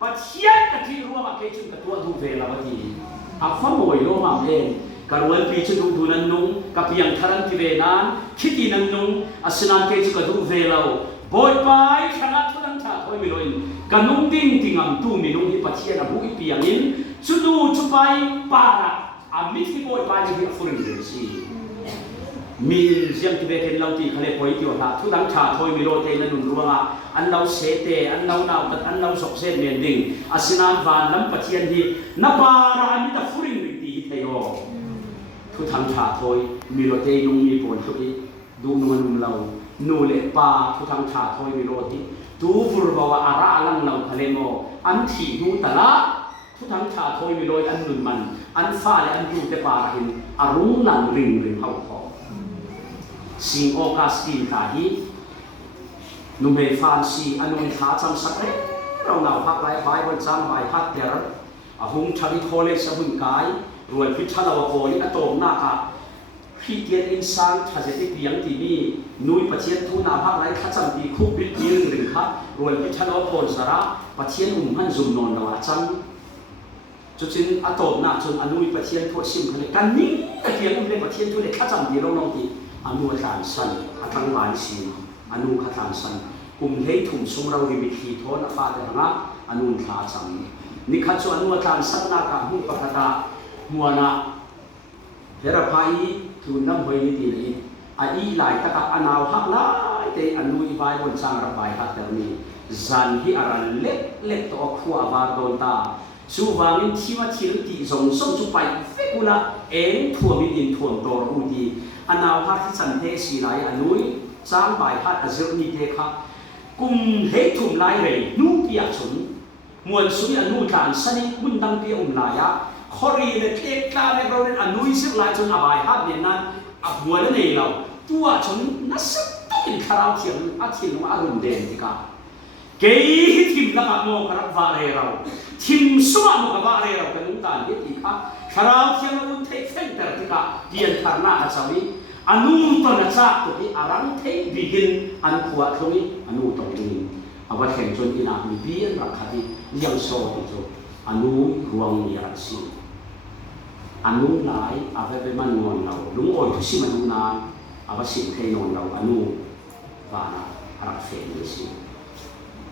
ปัจเจียนกะทิรัวมาเกย์ชุดกตัวดูเวลาวันที่อัฟฟ้าโวยโลมาเองการวันปีชุดดูนันนุ่งกับยังทารันทิเวนันคิดนันนุ่งอาศนันเกย์ชุดกดูเวลาบอยไปขนาดทุกท่านชาติ thôi mi loin kanung ding tingam tu mi nung hi pathian abu i piangin chudu chupai para amit ki boy pa ni furin si mi siam ti beken lau ti khale poi ti wa thu dang tha thôi mi lo te na nun ruanga an lau se te an lau nau tat an lau sok se men ding asinan van lam pathian hi na para amit a furin ri ti theyo thu thang tha thôi mi lo te nung mi pon thu i du num lau nu le pa thu thang tha thôi mi lo ti tu fur bawa ara alang lau khale mo an thi du tala thu thang tha thôi mi lo an nun man an fa le an du te pa hin arung nan ring hau kho sing Augustine ta hi nu me fan si anun tha cham sakre rau nau hak lai Bible cham bai hat ter a hung thali college sa hun kai rual pi thala wa ko ni atom na ka khi kian insan thaje ti piang ti ni nui pathian thu na hak lai kha cham ti khu bil ring kha rual pi thala wa pon sara pathian han zum non na cham chu chin atom na chun anui pathian thu sim khale kan ni ta kian le pathian thu le kha cham ti ro nong ti anu atlan san atang wan si anu khatang san kum hei thum sum rau ri mi thi thon a fa da nga anu tha cham ni kha chu anu atlan san na ka hu pakata muana hera phai tu nam hoi ni ti ni a i lai ta ka anaw hak lai te anu i bai bon sang ra bai hat ter ni zan hi aran let to khua ba don ta su wangin thiwa thil ti zong som chu pai fekula eng thuam mi din thuam tor u ti anaw ha ki chan te si lai anui chang bai hat azir ni te kha kum he thum lai re nu pia chun muan sui anu tlan sani mun dang pia la ya khori le tek kla le ro le anui sik lai chun abai hat ne nan a huwa le nei lo tua chun na sik tin kharau thiam a thin ma arun den ti ka ke hi thim na ka mo karak va re rau thim suwa mo ka va re rau ka lung tan ti ka kharau thiam un thei feng ter ti ka dian tharna a chawi anu to na cha to ti arang thei bigin an khuwa thongi anu to ni awa khem chon ina mi bian ra khati yang so ti cho anu ruang ni ra si anu lai ave be man ngon lau lung oi thu si manu na awa sim thei non lau anu va na ra fe ni si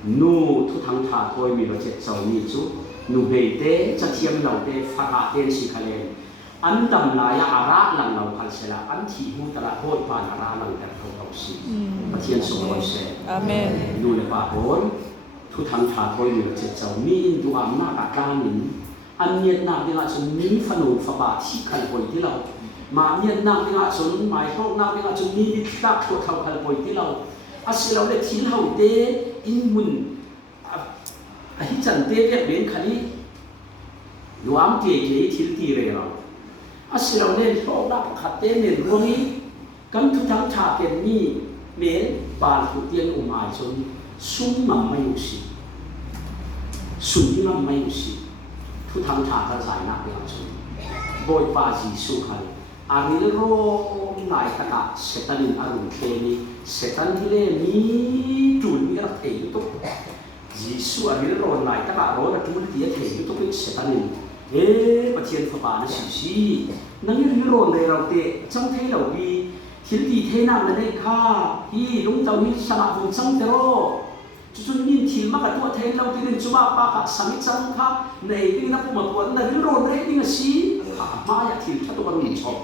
nu thu thang tha thoi mi lo chet chau ni chu nu hei te cha thiam lau te fa ha ten si khale an dam la ya ara lang lau khal sela an thi hu tala hoi pa na ra lang ter thau si pathian so lo se amen nu le pa hon thu thang tha thoi mi lo chet chau mi in du am na ka ka nin an niat na dinga chun mi fanu fa ba thi khal poi ti lau ma niat na dinga chun mai hok na dinga chun mi bi tak tho thau khal poi ti lau asilau le thil hau te in mun a hi chan te vek ben khali nuam ke thil ti re ro asilau le tho da khat te ne ruangi kam thu thang tha ken ni men ban thu tien umai chon sum mam mai usi sum ni mam mai usi thu thang tha ka sai na ya chon boy pa ji su khali aril ro nai ta ka setanin arun kheni setan hile mi tun mi ra thei to jisu aril ro nai ta ka ro na tun ti thei to ki setanin pathian pha ba na si nang ri ro nei rau te chang thei lo bi thil ti thei na na nei kha hi lung tau ni sana vun chang te ro chu nin thil ma ka tu thei lo ti rin chu ba pa ka sami chang kha nei bi na pu ma pu na ri ro nei ni si ma ya thil tha to ka rin chok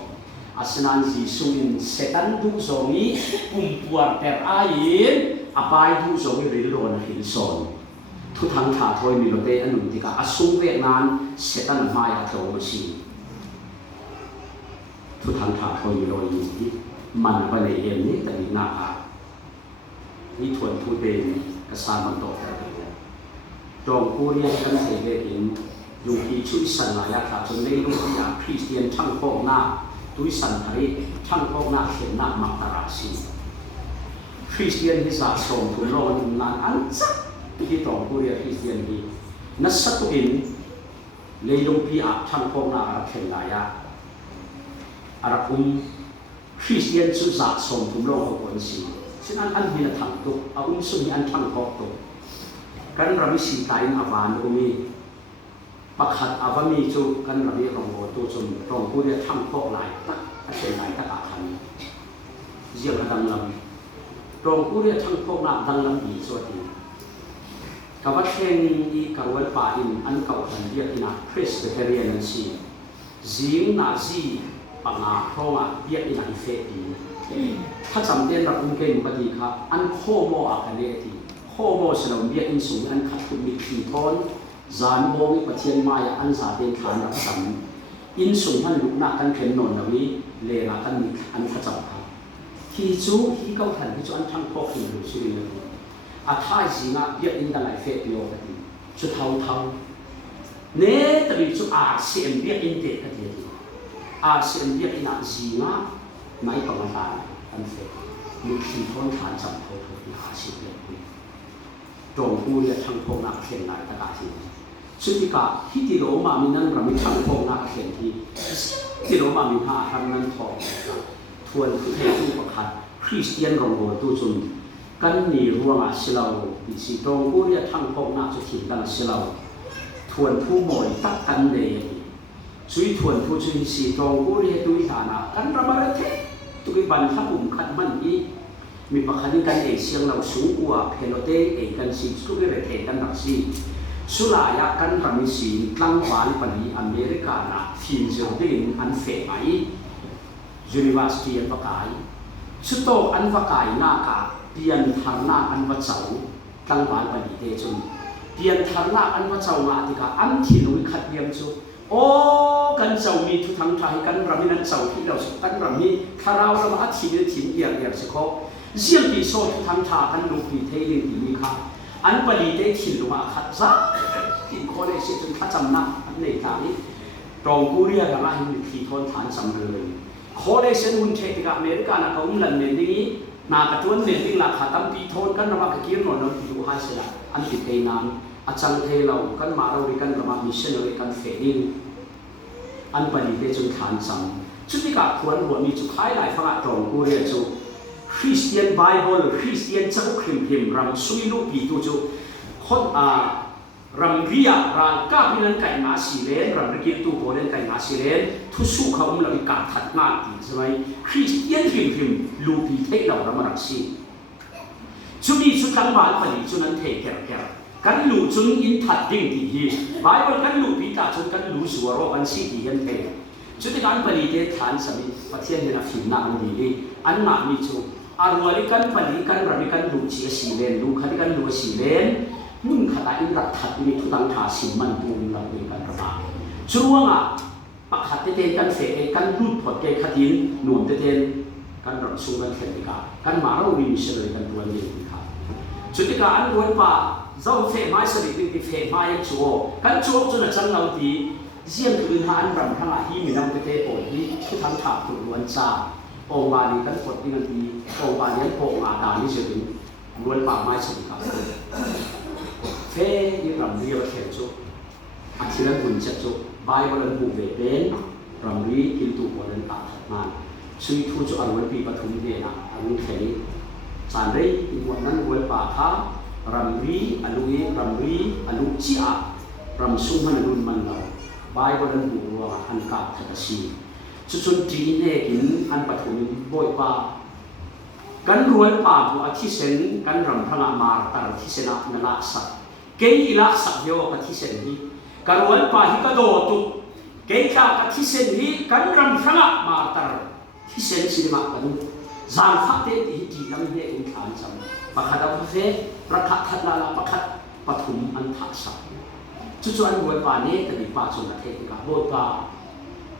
asinan Jisu in setan du zongi pumpuan ter ain apai du zongi rilon hil son thu thang tha thoi mi lo te anum ti ka asung vek nan setan mai a tho ma si thu thang tha thoi mi lo ni man ba nei em ni ta ni na a ni thuan thu te ka sa man to ta dong pu ri kan se ve in yung ki chui san la ya tha chon nei lu ya Christian thang ko na tui san thari thang ko na khen na mak tara si Christian hi sa som tu lo nan an cha ki tong pu ri Christian hi na sa tu in leilong pi a thang ko na ara khen la ya ara Christian chu sa som tu lo ko kon si sin an hi na thang tu a su ni an thang ko tu kan rami si tai na van ro mi pakhat avami chu kan rami rong go tu chum rong pu ri thang ko lai ta a chen lai ta ka than jiang dang lam rong pu ri thang ko na dang lam bi so ti กับว่าเข่งอีกวันป่าอินอันเก่าทันเรียกนะคริสเตเรียนนั่นสิจิงนาซีปังอาเพราะว่าเรียกนะอิเฟตีถ้าจำเด่นรับอุ้งเก่งปฏิครับอันโคโมอากันเนตีโคโมสเราเรียกอินสูงอันขัดคุณมีขีทอนจานโบมีปะเทียนมายอันสาเดนฐานรับสัมอินสูงท่านลุกนักกันเข็นนนวิเลรากันมีอันขจับครับที่จูที่เก่าทันที่จูอันทั้งพวกหินลุสุรินอาท้ายสิงะเรียกอินดังไอเฟตีโอกันชุดเท่าเนตรีจูอาเซียนเรียกอินเด็กกันทีอาเซียนเรียกอินอาสิงะไม่ประมาณอันเฟมีขีทอนฐานสัมพันธ์ที่หาสิเรียกตรงกูเรียกทั้งพวกนักเขียนหลายตลาดที่สุดที่กะที่ติโลมามีนั่นเรามีทั้งพวกนักเขียนที่ติโลมามีหาทำนั้นทองทวนผู้เทผู้ประคัดคริสเตียนรงโบตู้จุนกันนี่รวมอาศิลาอิสิตรงกูเรียกทั้งพวกนักจะถิ่นกันอาศิลาทวนผู้หมอยตักกันเลยช่วยทวนผู้ช่วยสิตรงกูเรียกดุยฐานะกันระบาดเทตุกิบันทับอุ่มขัดมันอีมีประคันกันเอเชียงเราสูงกว่าเพโลเตเอกันสิทุกเรื่องเอกันหนักสิสุลายกันรำมิสิตั้งหวานปนีอเมริกานะฟินเซอร์ดินอันเฟไหมยูนิเวอร์ซิตี้อันวักายสุดโตอันวักายหน้ากาเปลี่ยนทางหน้าอันวัดเจ้าตั้งหวานปนีเดจุนเปลี่ยนทางหน้าอันวัดเจ้ามาติกาอันที่นุ่งขัดเยี่ยมจุโอ้กันเจ้ามีทุกทางไทยกันรำมินั้นเจ้าที่เราสุกันรำมิถ้าเรามาอัดถิ่นถิ่นเอียงสิเขาเสี่ยงที่โซ่ทุกทางทากันลูกปีเทลิงที่มีค่ะอันปลีได้ถิ่นลงมาขัดซะที่คนในเสียจนขัดจำนักอันในทางนี้ตรงกูเรียกอะไรมีที่ทนฐานสำเร็จคนในเส้นหุ่นเทติกาอเมริกานะเขาอุ้มหลังเนื้อนี้นากระตุ้นเนื้อนี้หลักขาตั้มปีทนกันระบาดเกี่ยวกับเราที่ดูให้เสียอันติดเองนั้นอาจารย์เทเรากันมาเราเรียนกันระบาดมิชชั่นเราเรียนกันเฟดิ้งอันปลีได้จนฐานสำชุดที่กับควรหัวมีจุดท้ายหลายฝั่งตรงกูเรียกจุคริสเตียนไบเบิลคริสเตียนจะคริมพิมรำสุยลูกปีตุจุคนรำเรียรำก้าวพินันไก่นาสีเลนรำริกิตุโบเลนไก่นาสีเลนทุสุเขาอุ้มเราอีกาถัดงานอีกใช่ไหมคริสเตียนคริมพิมลูกปีเทเรารำรักสีชุดนี้ชุดตั้งบ้านผลิตชุดนั้นเทแก่กันลูกชุดอินทัดดิ้งที่ฮีไบเบิลกันลูกปีตาชุดกันลูกสัวโรกันสีที่ยันเทชุดที่การผลิตฐานสมิประเทศเนี่ยฟินนาอันดีอันหนามีชุดอารวาริกันผลิตกันรำกันลูกเชียสีเลนลูกขัดกันลูกสีเลนมุ่งขดาอินรักขัดมีทุกตังทาสิมันปูนเราเป็นกันระบาดช่วงปักขัดเต้นกันเฟะกันรูดผดเกยขัดินหนุ่มเต้นกันรำสูงกันเข็นติกากันมาเราวิมิเชลกันตัวเดียวกันชุดที่การรวยป่าเจ้าเฟะไม้สลิดที่เฟะไม้ชัวกันชัวจนจังเราดีเสี่ยงคืนหานรำทั้งหลายที่มีน้ำเต้โอนที่ทุกทั้งถาดตัวล้วนซาองบาลีกันกดที่มันดีองบาลีโป่งอาดานี่เฉยล้วนป่าไม้สลิดครับเฟ่ยิ่งรำเรียวเขียนจุอันที่นั้นบุญจัดจุใบวันนั้นบุเบเป็นรำรีกินตุวันนั้นตาถัดมาช่วยทูจุอันวันปีปฐุมเดนะอันนี้เขียนสารได้วันนั้นวันป่าท้ารำรีอนุยีรำรีอนุจีอารำสุ่มมันรุนมันเราใบวันนั้นบุว่าอันกาถัดชีจุดจีนเองอันปฐุมบ่อยป่ากันรวยป่าบัวที่เซนกันรำพระมาตาที่เซนักนลักษักเกย์ลักษักเดียวกับที่เซนนี้กันรวยป่าที่กระโดดตุเกย์ข้ากับที่เซนนี้กันรำพระมาตาที่เซนสิมากันจานฟักเตที่จีนนั่งเด็กฐานสัมประคัดเอาเฟประคัดทัดลาประคัดปฐุมอันทักษักจุดอันรวยป่านี้แต่ดีป่าส่วนประเทศกับโบป่า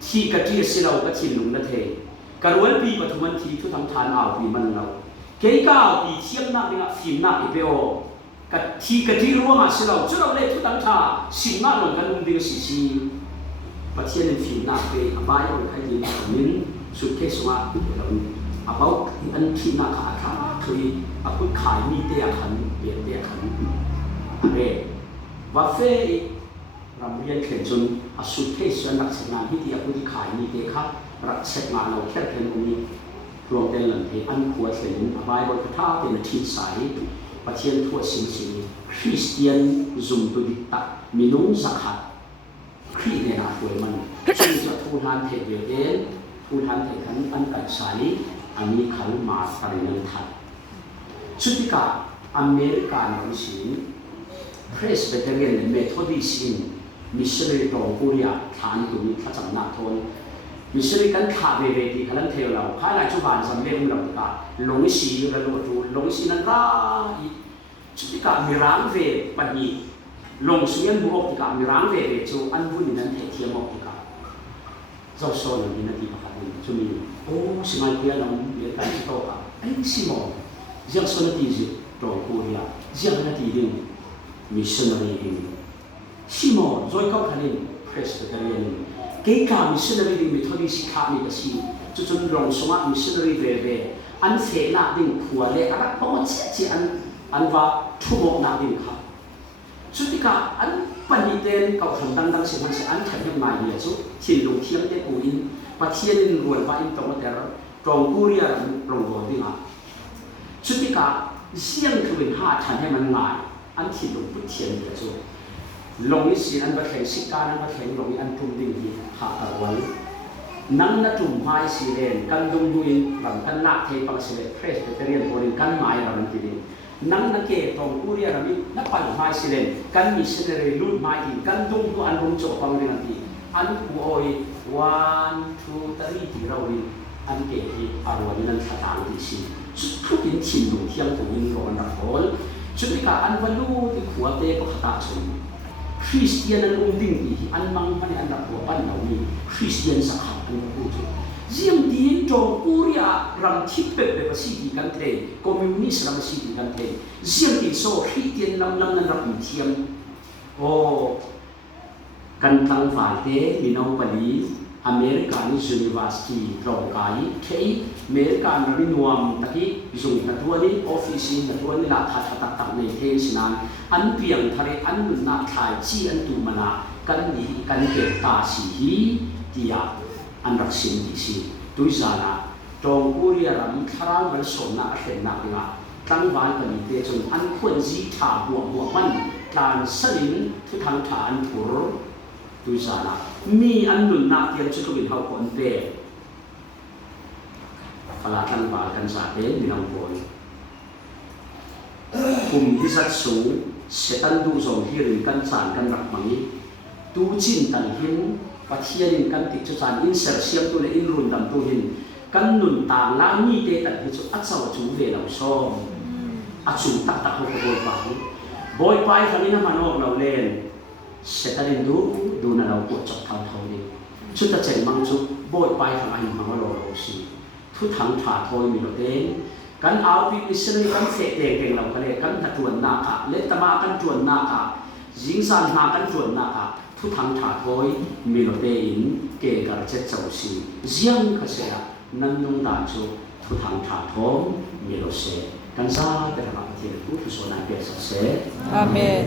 ที่กระที่สิเรากระถิ่นหนุ่มนาเทการวันปีปฐมันทีทุกทำทานเอาปีมันเราเกี่ยก้าวปีเชียงนักเนี่ยฟิล์มนักอีเปโอกระที่รู้ว่าสิเราจุดเราเล่ทุกทำทานสิ่งนักลงกันลงเดียวสิประเทศนึงฟิล์มนักไปอบายเอาใครยินมิ้นสุดเทศว่าเราเอาอันที่นักขาขาคือเอาพูดขายมีเดียขันเบียดเดียขันอะไรว่าเฟ่รำเรียนเขียนจนสุดเทศนักศึกษาที่ที่ผู้ที่ขายมีเดียครับรักเสกมาเราแค่เพียงตรงนี้รวมเป็นหลังที่อันควรเห็นอบายบนกระทาเป็นทิศสายประเทศทั่วสิงสิงคริสเตียนซุมตุดิตะมีนุ่งสักหัดคริสเนี่ยนะตัวมันซึ่งจะทูทานเทเดียเองทูทานเทขันอันกัดสายอันนี้ขันมาปรินันทัดชุดที่กาอเมริกันบางสิ่ง Presbyterian Methodist in missionary ตองกุริยาฐานตุนิพระจำนาทน missionary กันขาเวเวทีกันเทวเราภายในชุบานสำเร็จเราติกาลงสีระลุจูลงสีนั้นร้ายชุดติกามีร้างเวปนีลงสุยันบุอกติกามีร้างเวเวจูอันบุญนั้นเทียมอกติกาเจ้าโซนนี้นาทีประคับนี้จะมีโอ้สมัยเพื่อนเราเรียนการที่โตกับไอ้สิโมยังโซนนาทีจิตองกุริยายังนาทีดึง missionary ดึงสิโมจอยเขาทัน Presbyterian เกี่ยวกับ missionary ดึง Methodist ข้ามีกษีจุดลงสมัคร missionary เวอันเสนาดึงผัวเล่อะไรเพราะว่าเช่นอันว่าทุ่มนาดึงครับสุดที่ก็อันปนิเดนเขาทำดังๆเสียมันเสียอันแข็งยังมาเยอะสุดที่ลงเทียมเด็กอุ้ยปัจเจียนรวยว่าอินตรงแต่ตรงกุริยาลงโดดดิ่งอ่ะสุดที่ก็เสียงคือเป็น5ชั้นให้มันง่ายอันที่ลงพุทเทียนเยอะสุดลงนี้สิอันบัดแข่งสิการอันบัดแข่งลงอันทุ่มดิ่งที่หาเอาไว้นั่งนัดจุ่มไม้สีแดงกันดุงดุยหลังกันลากเทปังเสด็จเพรสเตเรียนบริกันไม้เราทีเดียวนั่งนักเกตตรงกุริยาเรามีนักปั่นไม้สีแดงกันมีเสด็จรุ่นไม้ที่กันดุงดูอันรุ่งโจปังเรียนทีอันกูโอย1 2 3ที่เราเรียนอันเกตที่อารมณ์นั้นสถานที่สิทุกอย่างถิ่นลงเที่ยงตรงนี้ร้อนระโหยชุดที่การอันวันลูที่ขัวเตะก็ขตาชนคริสเตียนนั้นดิ่งที่อันมังมันอันดับหัวปั้นเหล่านี้คริสเตียนสักขับอันพูดเยี่ยมดีจงกุริยารำทิพย์เป็นภาษีดีกันเทคอมมิวนิสต์รำภาษีดีกันเทเยี่ยมดีโซ่คริสเตียนนำนั้นรับเทียมโอ้กันตั้งฝ่ายเตมีน้องปลีอเมริกันยูนิเวอร์ซิตี้ตรงกายเทอเมริกันรินวมตะกี้ส่งนัดวันนี้ออฟฟิศนัดวันนี้ละทัดตักในเทศนั้นอันเปลี่ยนทะเลอันนุนนาทายจีอันตุมานากันนี้กันเกิดตาสีฮีที่อันรักสิ่งที่สิตุยจานะตรงกุริยารำครางมันสมนาเห็นนักงาตั้งวันกันนี้เดี๋ยวจนอันควรจีถาหัวมันการสลิมทุกทางฐานผูรตุยจานะมีอันนุนนาเทียนชุดกินเขาคนเดียวพลาตั้งบากันสาเดนมีน้องบอยกลุ่มที่สัตสูงเสตันดูส่งที่ริมกันสานกันรักมังนี้ตูจินตันหินปัจเจียนกันติดจุดสานอินเสอร์เซียมตัวในอินรุนดำตัวหินกันหนุนต่างล้างมีเตตัดที่จุดอัศวจูเวเราซ้อมอัศวตักเขาบอยไปบอยไปครั้งนี้น้ำมันออกเราเล่นเสตันดูน่ะเราปวดจับเท้านี่ชุดตะเจงมังชุดบอยไปครั้งนี้มังเราสิทุกทางถ่าทอยมีเราเด้งกันเอาพิพิธภัณฑ์กันเสกเด็กเราก็เลยกันถัดจวนนาคาเลตมากันจวนนาคายิงสันมากันจวนนาคาทุกทางถ่าทอยมีเราเด้งเกี่ยกับเจ็ดเจ้าสิเยี่ยมก็เสียนั่นนุ่งด่านชุทุกทางถ่าทอยมีเราเสียกันซาเป็นอะไรที่ผู้ผู้สอนนักเรียนเสียอาเมน